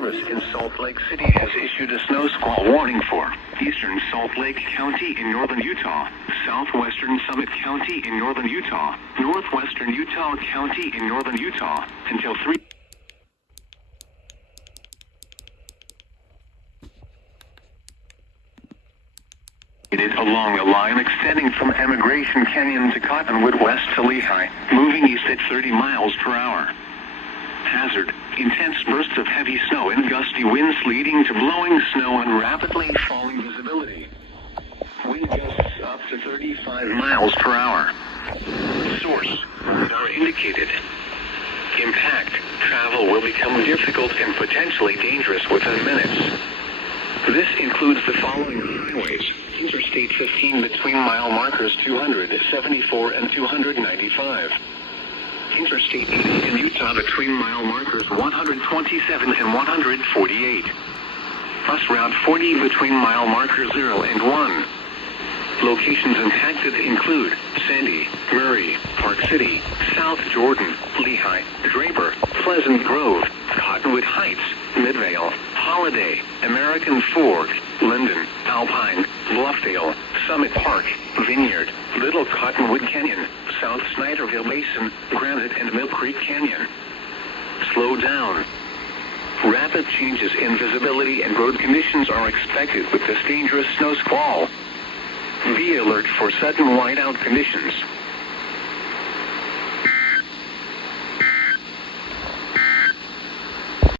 Service in Salt Lake City has issued a snow squall warning for eastern Salt Lake County in northern Utah, southwestern Summit County in northern Utah, northwestern Utah County in northern Utah, until 3. Along a line extending from Emigration Canyon to Cottonwood west to Lehigh, moving east at 30 miles per hour. Hazard: intense bursts of heavy snow and gusty winds leading to blowing snow and rapidly falling visibility. Wind gusts up to 35 miles per hour. Source: radar indicated. Impact: travel will become difficult and potentially dangerous within minutes. This includes the following highways: Interstate 15 between mile markers 274 and 295. Interstate 80 in Utah between mile markers 127 and 148. Bus Route 40 between mile markers 0 and 1. Locations impacted include Sandy, Murray, Park City, South Jordan, Lehigh, Draper, Pleasant Grove, Cottonwood Heights, Midvale, Holiday, American Fork, Linden, Alpine, Bluffdale, Summit Park, Vineyard, Little Cottonwood Canyon, South Snyderville Basin, Granite and Mill Creek Canyon. Slow down. Rapid changes in visibility and road conditions are expected with this dangerous snow squall. Be alert for sudden whiteout conditions.